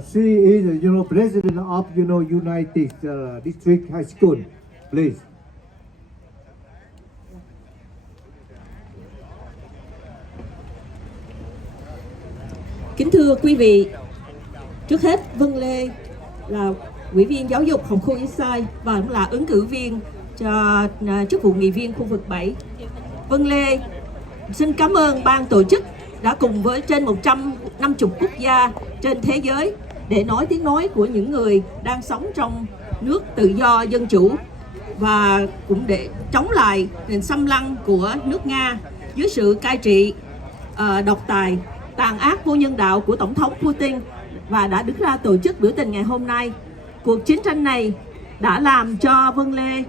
she is, president of, United District High School. Please. Kính thưa quý vị, trước hết Vân Lê là ủy viên giáo dục học khu Eastside và cũng là ứng cử viên cho chức vụ nghị viên khu vực 7. Vân Lê xin cảm ơn ban tổ chức đã cùng với trên 150 quốc gia trên thế giới để nói tiếng nói của những người đang sống trong nước tự do dân chủ và cũng để chống lại nền xâm lăng của nước Nga dưới sự cai trị độc tài, tàn ác vô nhân đạo của Tổng thống Putin và đã đứng ra tổ chức biểu tình ngày hôm nay. Cuộc chiến tranh này đã làm cho Vân Lê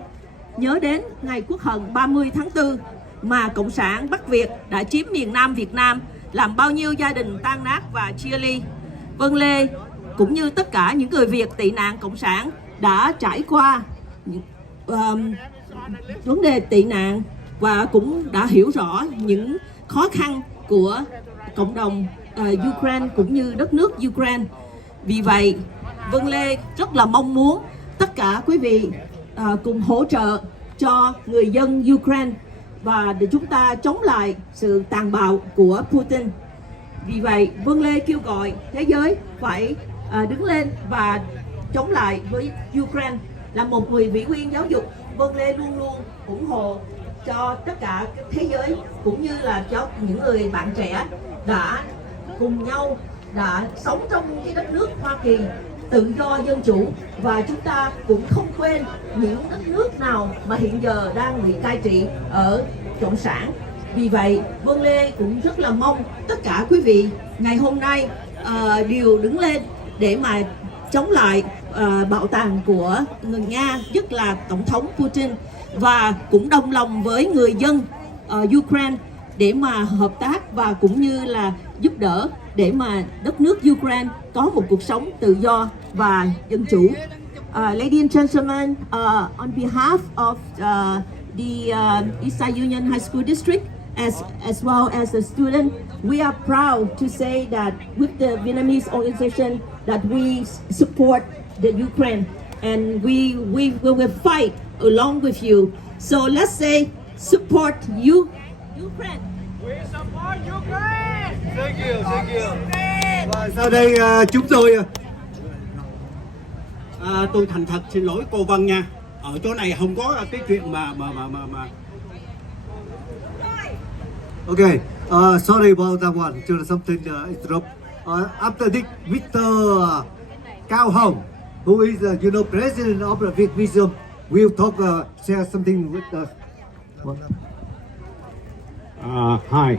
nhớ đến ngày Quốc hận 30 tháng 4 mà Cộng sản Bắc Việt đã chiếm miền Nam Việt Nam, làm bao nhiêu gia đình tan nát và chia ly. Vân Lê cũng như tất cả những người Việt tị nạn Cộng sản đã trải qua vấn đề tị nạn và cũng đã hiểu rõ những khó khăn của cộng đồng Ukraine cũng như đất nước Ukraine. Vì vậy, Vân Lê rất là mong muốn tất cả quý vị cùng hỗ trợ cho người dân Ukraine và để chúng ta chống lại sự tàn bạo của Putin. Vì vậy, Vân Lê kêu gọi thế giới phải đứng lên và chống lại với Ukraine. Là một người ủy viên giáo dục, Vân Lê luôn luôn ủng hộ cho tất cả thế giới cũng như là cho những người bạn trẻ đã cùng nhau đã sống trong cái đất nước Hoa Kỳ tự do dân chủ, và chúng ta cũng không quên những đất nước nào mà hiện giờ đang bị cai trị ở cộng sản. Vì vậy, Vân Lê cũng rất là mong tất cả quý vị ngày hôm nay đều đứng lên để mà chống lại bạo tàn của người Nga, nhất là Tổng thống Putin, và cũng đồng lòng với người dân Ukraine để mà hợp tác và cũng như là giúp đỡ để mà đất nước Ukraine có một cuộc sống tự do và dân chủ. Ladies and gentlemen, on behalf of the Eastside Union High School District, as well as the student, we are proud to say that with the Vietnamese organization that we support the Ukraine, and we will fight along with you. So let's say support you, Ukraine. We support Ukraine. Thank you. Và sau đây chúng tôi thành thật xin lỗi cô Vân nha. Ở chỗ này không có cái chuyện mà Okay, sorry about that one. Just something interrupt. After this, Mr. Cao Hồng, who is president of the Vietnamese, will talk, share something with us. Hi.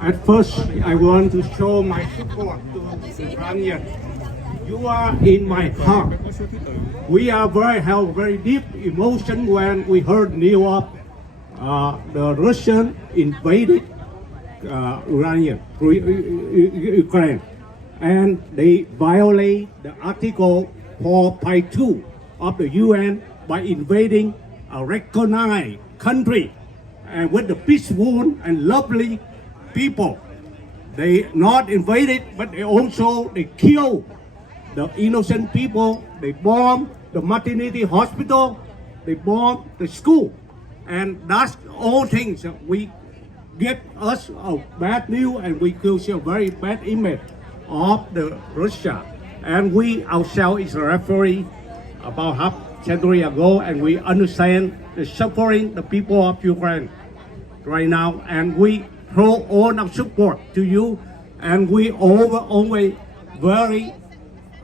At first, I want to show my support to Ukrainian. You are in my heart. We are have very deep emotion when we heard news of the Russian invaded Ukraine, and they violate the Article 4.2 of the UN by invading a recognized country and with the peaceful and lovely people. They not invaded, but they kill the innocent people. They bomb the maternity hospital. They bomb the school, and that's all things that we get us a bad news, and we feel a very bad image of the Russia. And we ourselves is a referee about half century ago, and we understand the suffering the people of Ukraine right now, and we throw all our support to you, and we always very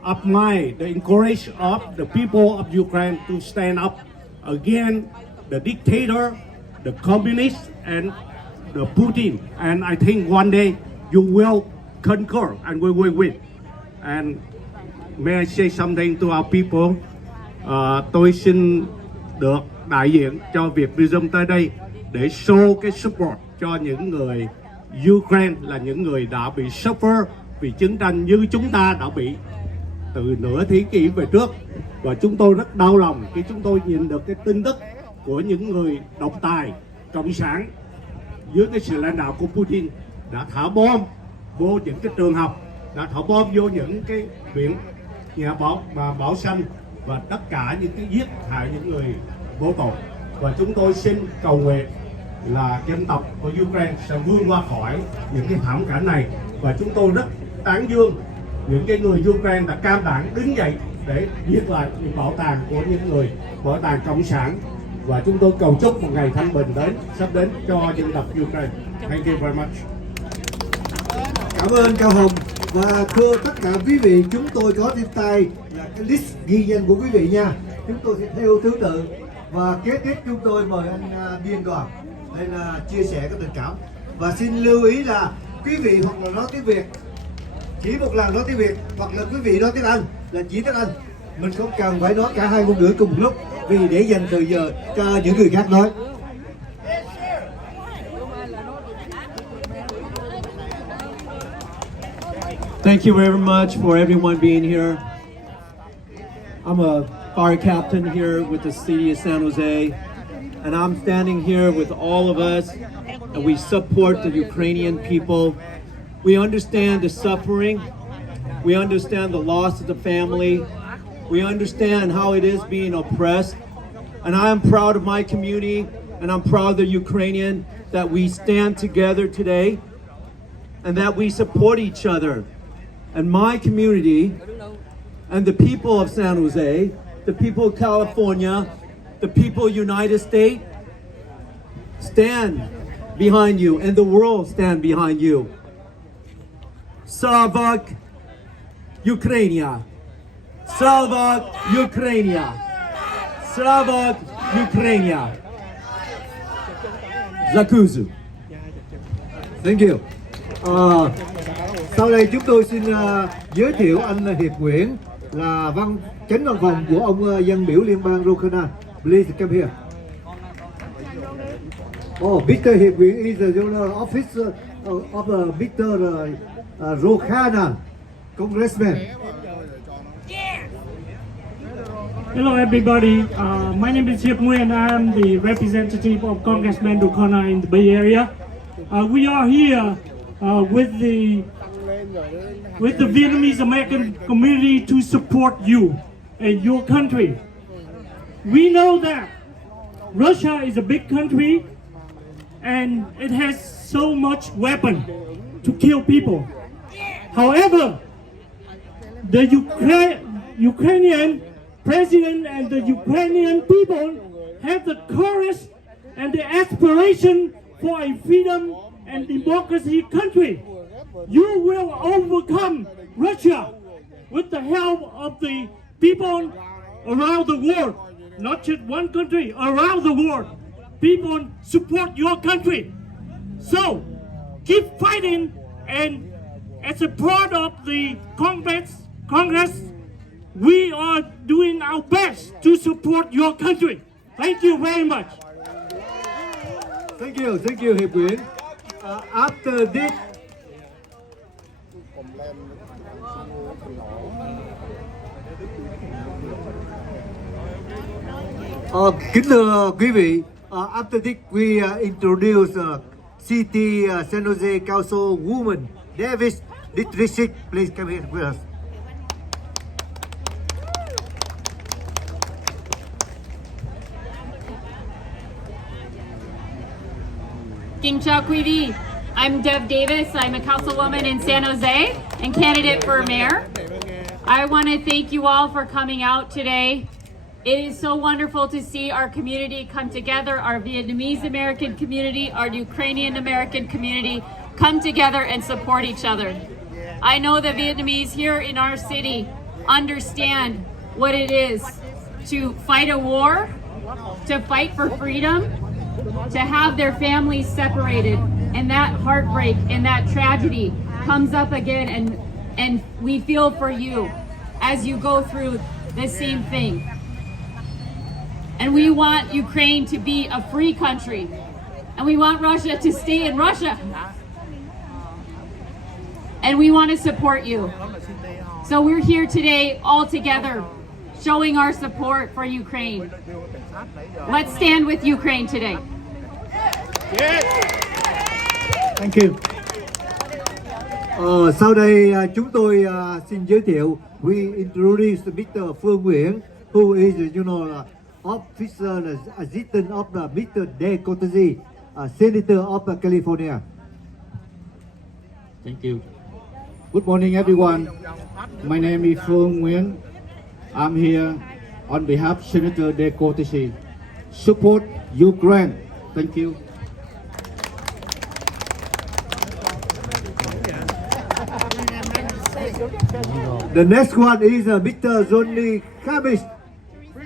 admire the encourage of the people of Ukraine to stand up against the dictator, the communists, and the Putin. And I think one day you will conquer and we will win. And may I say something to our people? Tôi xin được đại diện cho Vietnamese tới đây để show cái support cho những người Ukraine, là những người đã bị suffer vì chiến tranh như chúng ta đã bị từ nửa thế kỷ về trước. Và chúng tôi rất đau lòng khi chúng tôi nhìn được cái tin tức của những người độc tài, cộng sản dưới cái sự lãnh đạo của Putin đã thả bom vô những cái trường học đã thổi bom vô những cái biển nhà bảo xanh và tất cả những cái giết hại những người vô tội. Và chúng tôi xin cầu nguyện là dân tộc của Ukraine sẽ vươn qua khỏi những cái thảm cảnh này, và chúng tôi rất tán dương những cái người Ukraine đã cam đảm đứng dậy để giết lại những bảo tàng của những người bảo tàng cộng sản, và chúng tôi cầu chúc một ngày thanh bình sắp đến cho dân tộc Ukraine. Thank you very much. Cảm ơn Cao Hồng. Và thưa tất cả quý vị, chúng tôi có trên tay là cái list ghi danh của quý vị nha. Chúng tôi sẽ theo thứ tự và kế tiếp chúng tôi mời anh biên đoàn đây là chia sẻ cái tình cảm. Và xin lưu ý là quý vị hoặc là nói tiếng Việt chỉ một lần nói tiếng Việt, hoặc là quý vị nói tiếng Anh là chỉ tiếng Anh. Mình không cần phải nói cả hai ngôn ngữ cùng một lúc, vì để dành thời giờ cho những người khác nói. Thank you very much for everyone being here. I'm a fire captain here with the city of San Jose, and I'm standing here with all of us, and we support the Ukrainian people. We understand the suffering. We understand the loss of the family. We understand how it is being oppressed. And I am proud of my community, and I'm proud of the Ukrainian that we stand together today and that we support each other. And my community and the people of San Jose, the people of California, the people of the United States stand behind you, and the world stand behind you. Slava Ukraina! Slava Ukraina! Slava Ukraina! Zakuzu. Thank you. Sau đây chúng tôi xin giới thiệu anh Hiệp Nguyễn là chánh văn phòng của ông dân biểu liên bang Rokana. Please come here. Oh, Mr. Hiệp Nguyễn is the officer of Mr. Rokana, Congressman. Hello everybody, my name is Hiệp Nguyen. I am the representative of Congressman Rokana in the Bay Area. We are here with the Vietnamese American community to support you and your country. We know that Russia is a big country and it has so much weapon to kill people. However, the Ukrainian president and the Ukrainian people have the courage and the aspiration for a freedom and democracy country. You will overcome Russia with the help of the people around the world, not just one country, around the world. People support your country. So keep fighting, and as a part of the Congress, we are doing our best to support your country. Thank you very much. Thank you, Hiệp Nguyễn. After this, kính thưa quý vị, after this we introduce City San Jose Council Woman Davis District. Please come here with us. Kính chào quý vị. I'm Deb Davis. I'm a councilwoman in San Jose and candidate for mayor. I want to thank you all for coming out today. It is so wonderful to see our community come together, our Vietnamese American community, our Ukrainian American community come together and support each other. I know the Vietnamese here in our city understand what it is to fight a war, to fight for freedom, to have their families separated, and that heartbreak and that tragedy comes up again, and we feel for you as you go through the same thing. And we want Ukraine to be a free country, and we want Russia to stay in Russia. And we want to support you. So we're here today all together showing our support for Ukraine. Let's stand with Ukraine today. Thank you. Sau đây chúng tôi xin giới thiệu. We introduce Mr. Phương Nguyễn, who is, you know, officer assistant of Mr. De Cortese, Senator of California. Thank you. Good morning, everyone. My name is Phương Nguyễn. I'm here on behalf of Senator De Cortese. Support Ukraine. Thank you. The next one is Mr. Johnny Khamis.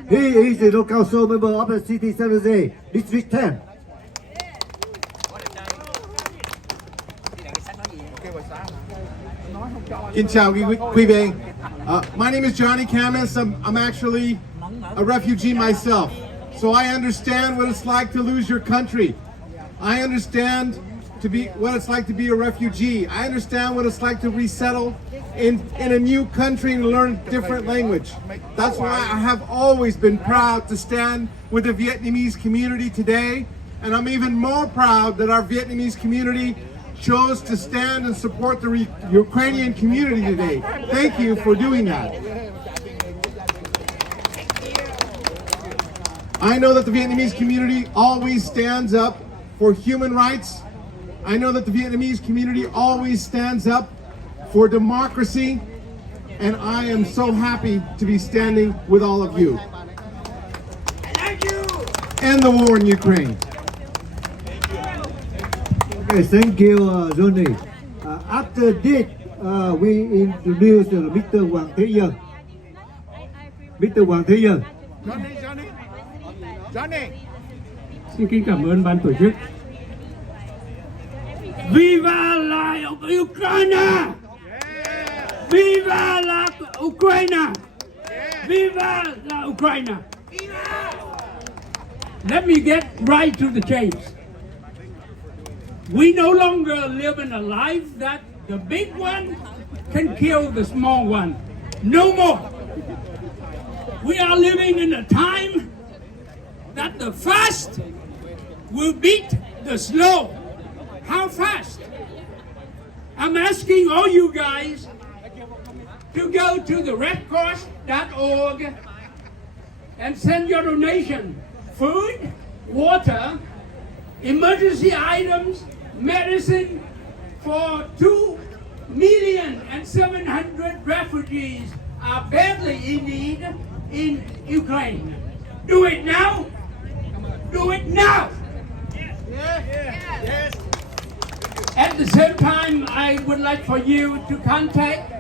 He is the council member of the city San Jose, District 10. Xin chào quý vị. My name is Johnny Camus. I'm actually a refugee myself. So I understand what it's like to lose your country. I understand what it's like to be a refugee. I understand what it's like to resettle in a new country and learn different language. That's why I have always been proud to stand with the Vietnamese community today. And I'm even more proud that our Vietnamese community chose to stand and support the Ukrainian community today. Thank you for doing that. I know that the Vietnamese community always stands up for human rights. I know that the Vietnamese community always stands up for democracy, and I am so happy to be standing with all of you. End the war in Ukraine. Okay, thank you, Johnny. After this, we introduce Mr. Hoàng Thế Dân. Mr. Hoàng Thế Dân. Xin kính cảm ơn ban tổ chức. Viva la Ukraine! Viva la Ukraine! Viva la Ukraine! Let me get right to the chase. We no longer live in a life that the big one can kill the small one. No more. We are living in a time that the fast will beat the slow. How fast? I'm asking all you guys to go to the redcross.org and send your donation. Food, water, emergency items, medicine for 2,700,000 refugees are badly in need in Ukraine. Do it now. Do it now. Yes. At the same time, I would like for you to contact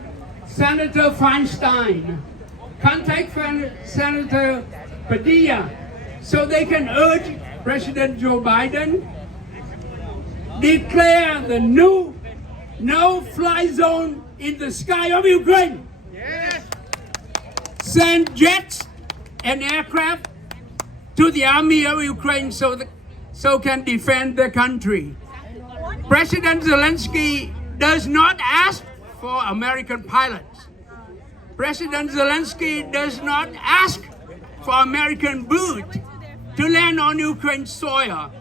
Senator Feinstein, contact Senator Padilla, so they can urge President Joe Biden declare the new no-fly zone in the sky of Ukraine. Yes. Send jets and aircraft to the army of Ukraine so can defend the country. President Zelensky does not ask for American pilots. President Zelensky does not ask for American boots to land on Ukraine's soil.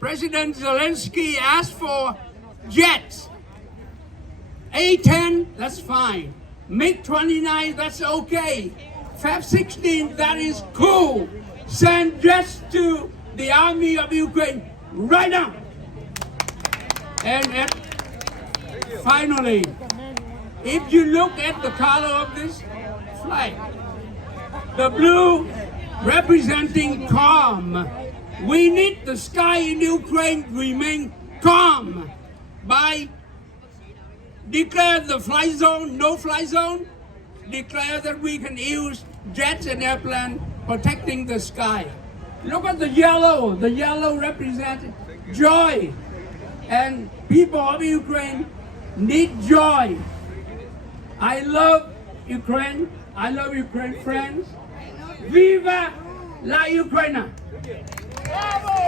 President Zelensky asked for jets. A-10, that's fine. MiG-29, that's okay. F-16, that is cool. Send jets to the army of Ukraine right now. And finally, if you look at the color of this flag, the blue representing calm. We need the sky in Ukraine to remain calm by declare the fly zone, no-fly zone, declare that we can use jets and airplanes protecting the sky. Look at the yellow represents joy, and people of Ukraine need joy. I love Ukraine, I love Ukraine friends. Viva la Ukraine!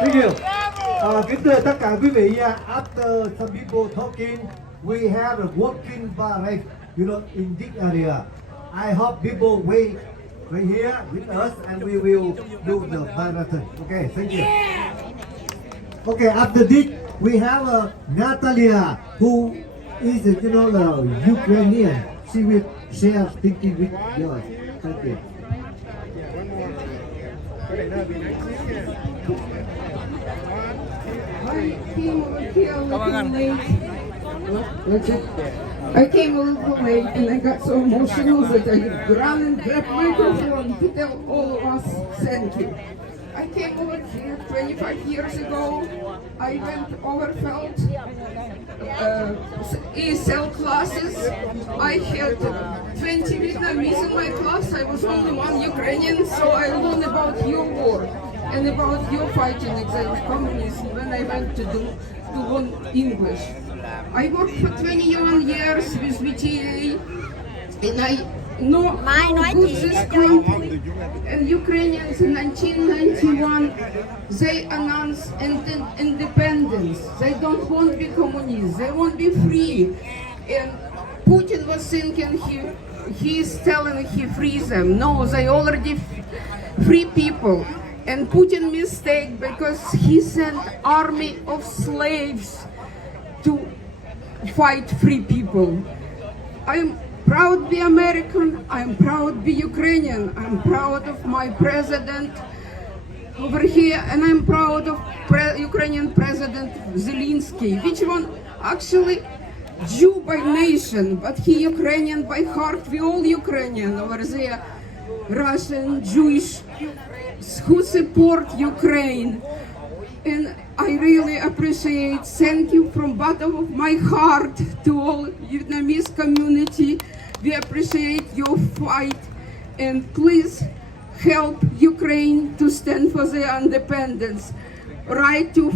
Thank you. Kính thưa tất cả quý vị, after some people talking, we have a walking parade, in this area. I hope people wait right here with us, and we will do the marathon. Okay, thank you. Okay, after this, we have Natalia, who is, you know, the Ukrainian. She will share thinking with yours. Thank you. I came over here a little late. That's it. I came a little late and I got so emotional that I ran and grabbed microphone to tell all of us thank you. I came over here 25 years ago. I went overfelt ESL classes. I had 20 Vietnamese in my class. I was only one Ukrainian, so I learned about your war and about your fighting against communism when I went to learn English. I worked for 21 years with VTA, and I know how good this country and Ukrainians in 1991, they announced independence. They don't want to be communists, they want to be free. And Putin was thinking he is telling he frees them. No, they already free people. And Putin mistake because he sent army of slaves to fight free people. I'm proud to be American, I'm proud to be Ukrainian, I'm proud of my president over here, and I'm proud of Ukrainian President Zelensky, which one actually Jew by nation, but he Ukrainian by heart. We all Ukrainian over there, Russian, Jewish, who support Ukraine. And I really appreciate, thank you from bottom of my heart to all Vietnamese community. We appreciate your fight, and please help Ukraine to stand for their independence. Write to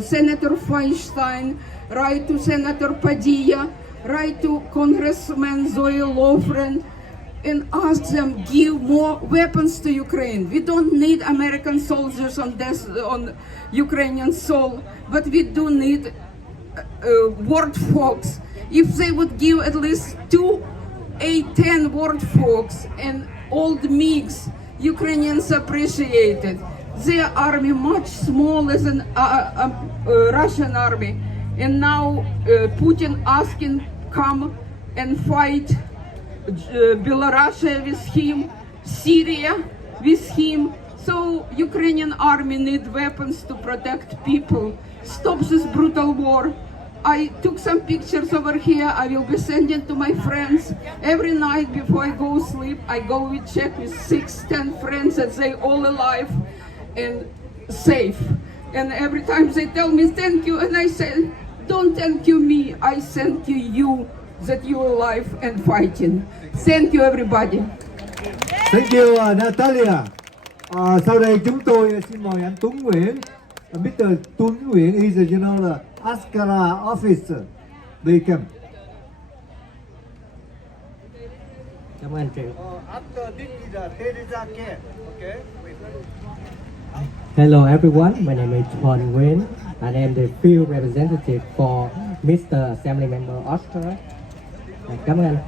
Senator Feinstein, write to Senator Padilla, write to Congressman Zoe Lofgren, and ask them give more weapons to Ukraine. We don't need American soldiers on Ukrainian soil, but we do need word folks. If they would give at least 2 A-10 word folks and old MiGs, Ukrainians appreciate it. Their army much smaller than Russian army, and now Putin asking come and fight Belarus with him, Syria with him. So Ukrainian army need weapons to protect people. Stop this brutal war. I took some pictures over here. I will be sending to my friends. Every night before I go sleep, I go and check with 6-10 friends that they all alive and safe. And every time they tell me thank you, and I say, don't thank you me, I thank you that you're alive and fighting. Thank you everybody. Thank you, Natalia. Sau đây chúng tôi xin mời anh Tuấn Nguyễn. Mr. Tuấn Nguyễn is, you know, the Askara officer. Welcome. Cảm ơn anh chị. After this is Teresa Ken. Okay. Hello everyone, my name is Tuấn Nguyễn. I am the field representative for Mr. Assembly Member Oscar. Cảm ơn anh.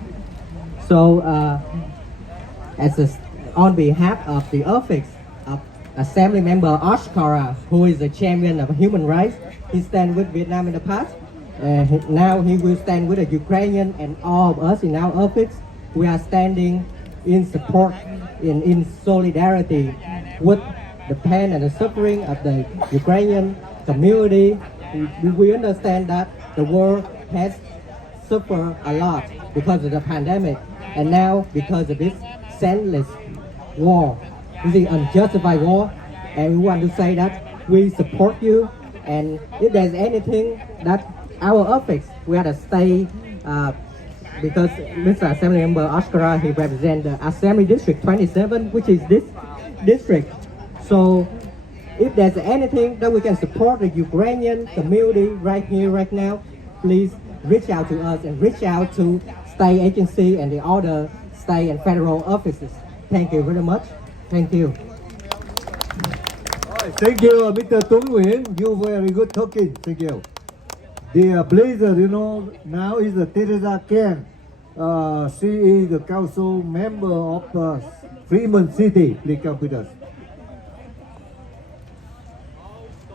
So, on behalf of the office of Assembly Member Oscar, who is the champion of human rights, he stand with Vietnam in the past. Now he will stand with the Ukrainian, and all of us in our office, we are standing in support, in solidarity with the pain and the suffering of the Ukrainian community. We understand that the world has suffered a lot because of the pandemic, and now because of this senseless war, this is unjustified war, and we want to say that we support you, and if there's anything that our office, we have to stay, because Mr. Assembly Member Oscar, he represents the Assembly District 27, which is this district. So if there's anything that we can support the Ukrainian community right here, right now, please reach out to us and reach out to state agency and the other state and federal offices. Thank you very much. Thank you. Thank you, Mr. Tuấn Nguyễn. You very good talking. Thank you. The blazer, you know, now is Teresa Ken. She is the council member of Fremont City. Please come with us.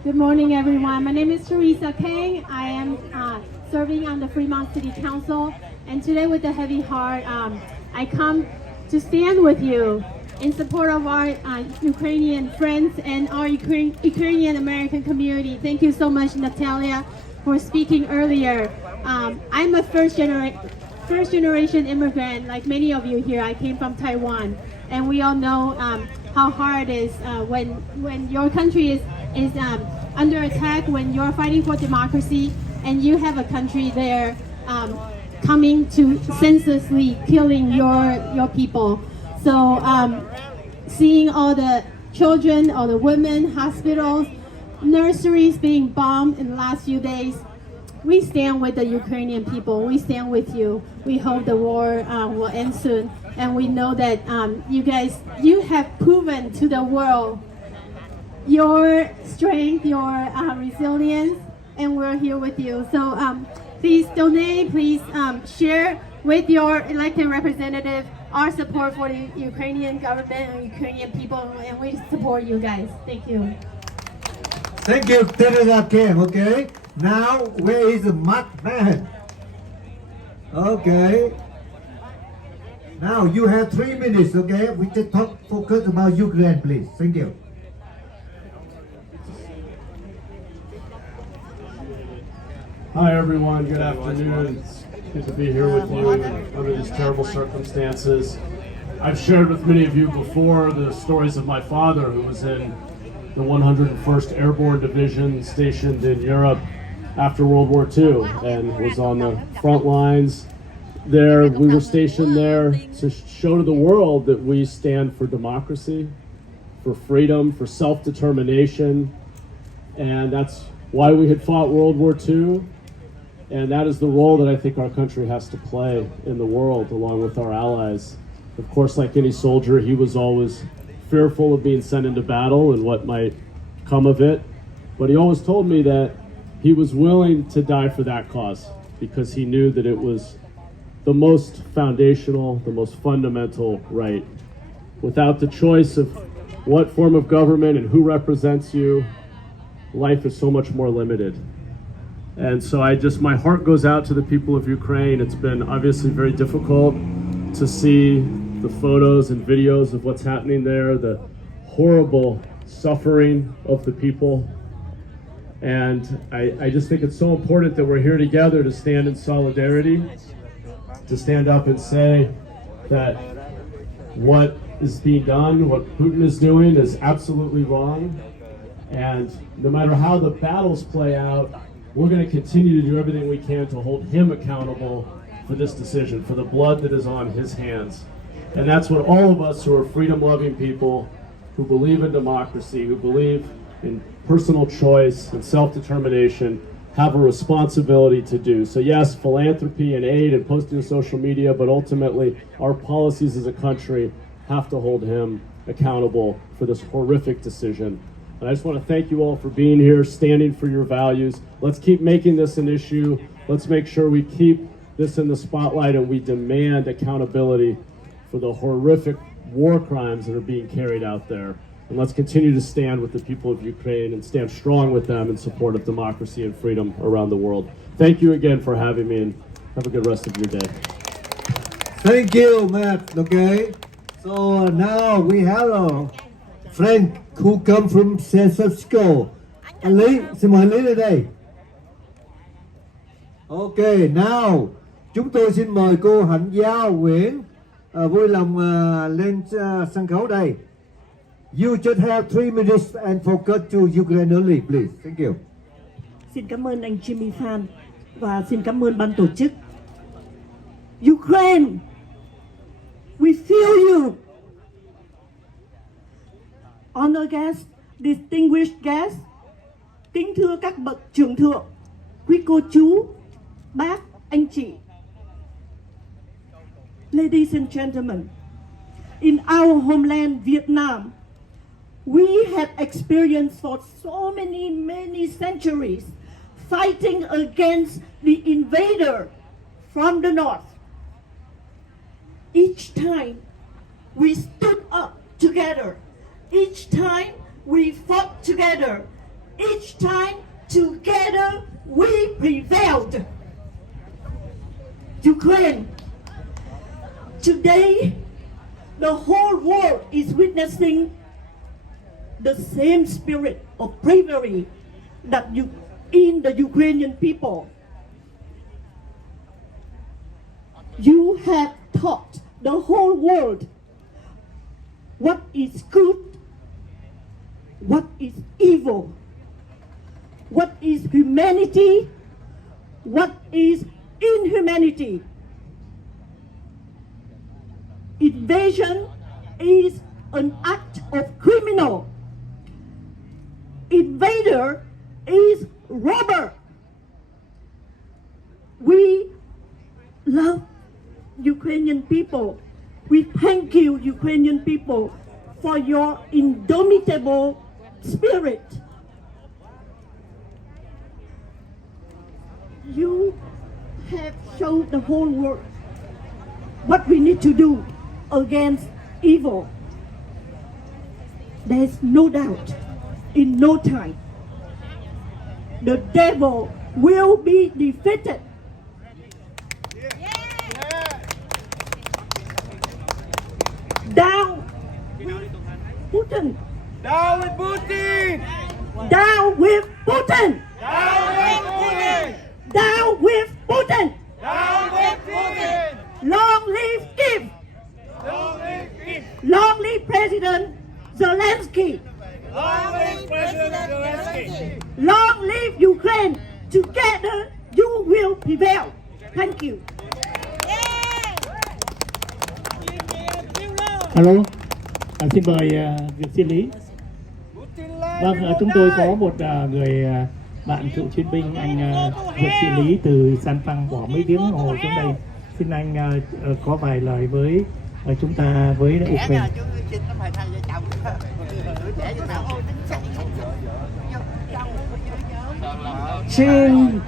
Good morning, everyone. My name is Teresa Kang. I am serving on the Fremont City Council. And today with a heavy heart, I come to stand with you in support of our Ukrainian friends and our Ukrainian American community. Thank you so much, Natalia, for speaking earlier. I'm a first generation immigrant, like many of you here. I came from Taiwan, and we all know how hard it is when your country is under attack, when you're fighting for democracy, and you have a country there coming to senselessly killing your people. So seeing all the children, all the women, hospitals, nurseries being bombed in the last few days, we stand with the Ukrainian people. We stand with you. We hope the war will end soon. And we know that you have proven to the world your strength, your resilience, and we're here with you. So please donate, please share with your elected representative our support for the Ukrainian government and Ukrainian people, and we support you guys. Thank you. Thank you, Teresa Kim. Okay. Now, where is the mud man? Okay. Now you have 3 minutes. Okay. We just focus about Ukraine, please. Thank you. Hi everyone, good afternoon. It's good to be here with you under these terrible circumstances. I've shared with many of you before the stories of my father, who was in the 101st Airborne Division stationed in Europe after World War II and was on the front lines there. We were stationed there to show to the world that we stand for democracy, for freedom, for self-determination, and that's why we had fought World War II. And that is the role that I think our country has to play in the world, along with our allies. Of course, like any soldier, he was always fearful of being sent into battle and what might come of it. But he always told me that he was willing to die for that cause because he knew that it was the most foundational, the most fundamental right. Without the choice of what form of government and who represents you, life is so much more limited. And so my heart goes out to the people of Ukraine. It's been obviously very difficult to see the photos and videos of what's happening there, the horrible suffering of the people. And I just think it's so important that we're here together to stand in solidarity, to stand up and say that what is being done, what Putin is doing is absolutely wrong. And no matter how the battles play out, we're going to continue to do everything we can to hold him accountable for this decision, for the blood that is on his hands. And that's what all of us who are freedom-loving people, who believe in democracy, who believe in personal choice and self-determination, have a responsibility to do. So yes, philanthropy and aid and posting to social media, but ultimately our policies as a country have to hold him accountable for this horrific decision. And I just want to thank you all for being here, standing for your values. Let's keep making this an issue. Let's make sure we keep this in the spotlight and we demand accountability for the horrific war crimes that are being carried out there. And let's continue to stand with the people of Ukraine and stand strong with them in support of democracy and freedom around the world. Thank you again for having me, and have a good rest of your day. Thank you, Matt. Okay. So now we have Frank who come from San Francisco. Anh Lý, xin mời anh Lý lên đây. Okay, now chúng tôi xin mời cô Hạnh Giao Nguyễn vui lòng lên sân khấu đây. You just have 3 minutes and focus to Ukraine only, please. Thank you. Xin cảm ơn anh Jimmy Phan và xin cảm ơn ban tổ chức. Ukraine, we feel you. Honor guests, distinguished guests, kính thưa các bậc trưởng thượng, quý cô chú, bác, anh chị. Ladies and gentlemen, in our homeland, Vietnam, we had experienced for so many centuries fighting against the invader from the north. Each time we stood up together. Each time we fought together. Each time together we prevailed. Ukraine. Today, the whole world is witnessing the same spirit of bravery that in the Ukrainian people. You have taught the whole world what is good, what is evil, what is humanity, what is inhumanity. Invasion is an act of criminal. Invader is robber. We love Ukrainian people. We thank you, Ukrainian people, for your indomitable spirit. You have shown the whole world what we need to do against evil. There's no doubt, in no time, the devil will be defeated. Down with Putin! Down with Putin! Down with Putin! Down with Putin! Down with Putin! Down with Putin! Long live Kiev! Long live Kiev! Long live President Zelensky! Long live President Zelensky! Long live Ukraine! Together you will prevail. Thank you. Alo, xin mời Việt Sĩ Lý. Vâng, chúng tôi có một người bạn cựu chiến binh, anh Việt Sĩ Lý từ San Phăng bỏ mấy tiếng đồng hồ xuống đây. Xin anh có vài lời với chúng ta, với Ukraine. Xin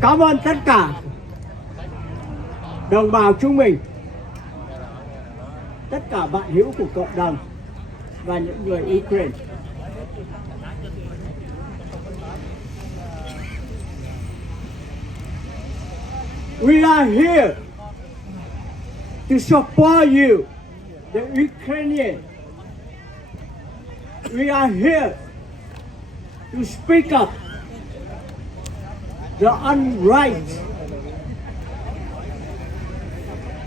cảm ơn tất cả đồng bào chúng mình, tất cả bạn hữu của cộng đồng và những người Ukraine. We are here to support you, the Ukrainian. We are here to speak up the unright,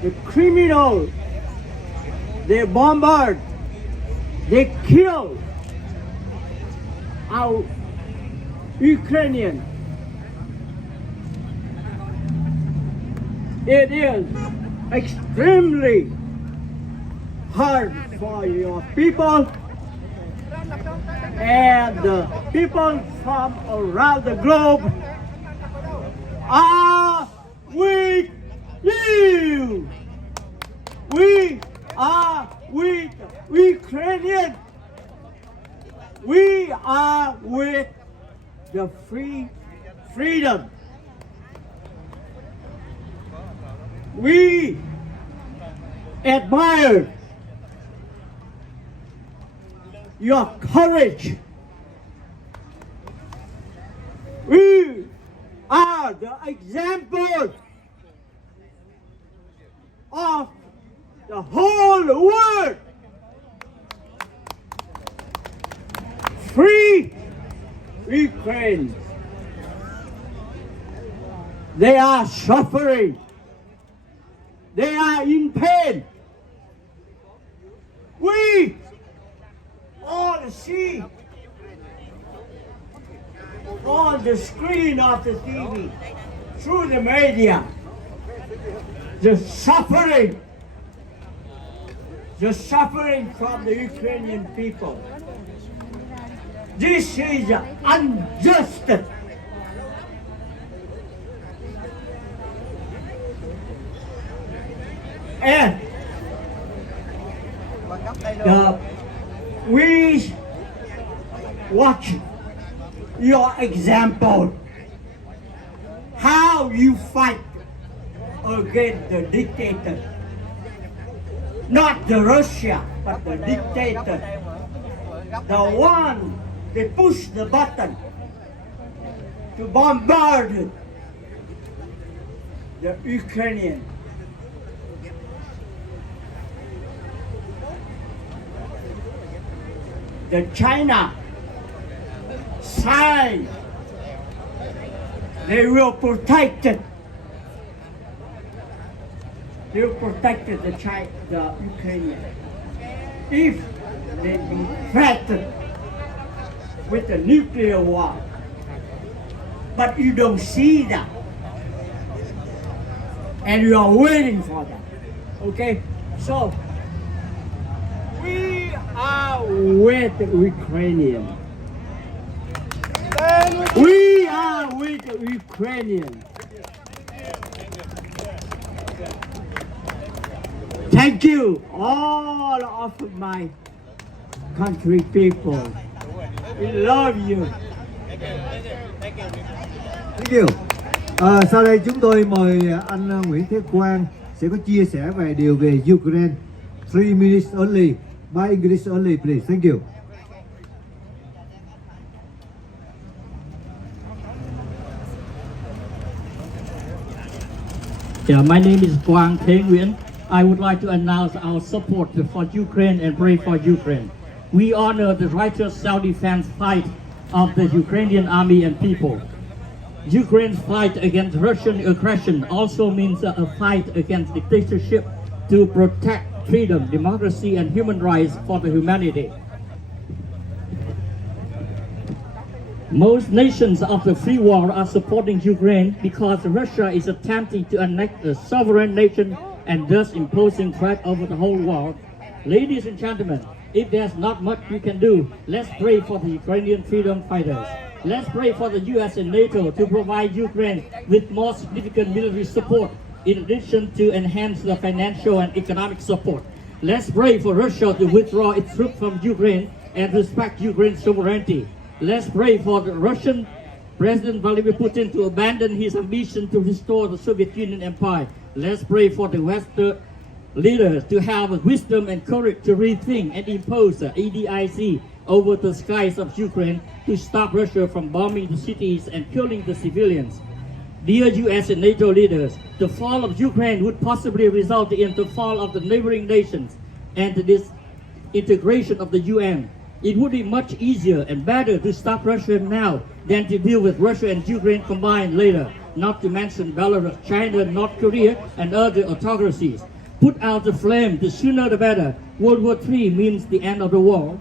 the criminal. They bombard, they kill our Ukrainian. It is extremely hard for your people and the people from around the globe are with you. We are with Ukrainian. We are with the freedom. We admire your courage. We are the example of the whole world. Free Ukraine. They are suffering. They are in pain. We all see on the screen of the TV, through the media, the suffering from the Ukrainian people. This is unjust. And we watch your example, how you fight against the dictator. Not the Russia, but the dictator. The one they push the button to bombard the Ukrainian. The China side, they will protect it. They will protect the Ukrainian. If they be threatened with a nuclear war, but you don't see that, and you are waiting for that. Okay, so we are with the Ukrainian. We are with the Ukrainian. Thank you, all of my country people. We love you. Thank you. Sau đây chúng tôi mời anh Nguyễn Thế Quang sẽ có chia sẻ về điều về Ukraine. 3 minutes only. By English only, please. Thank you. Yeah, my name is Quang Thế Nguyen. I would like to announce our support for Ukraine and pray for Ukraine. We honor the righteous self-defense fight of the Ukrainian army and people. Ukraine's fight against Russian aggression also means a fight against dictatorship to protect freedom, democracy, and human rights for the humanity. Most nations of the free world are supporting Ukraine because Russia is attempting to annex a sovereign nation and thus imposing threat over the whole world. Ladies and gentlemen, if there's not much you can do, let's pray for the Ukrainian freedom fighters. Let's pray for the US and NATO to provide Ukraine with more significant military support in addition to enhance the financial and economic support. Let's pray for Russia to withdraw its troops from Ukraine and respect Ukraine's sovereignty. Let's pray for the Russian President Vladimir Putin to abandon his ambition to restore the Soviet Union empire. Let's pray for the Western leaders to have wisdom and courage to rethink and impose EDIC over the skies of Ukraine to stop Russia from bombing the cities and killing the civilians. Dear US and NATO leaders, the fall of Ukraine would possibly result in the fall of the neighboring nations and the disintegration of the UN. It would be much easier and better to stop Russia now than to deal with Russia and Ukraine combined later, not to mention Belarus, China, North Korea, and other autocracies. Put out the flame, the sooner the better. World War III means the end of the world.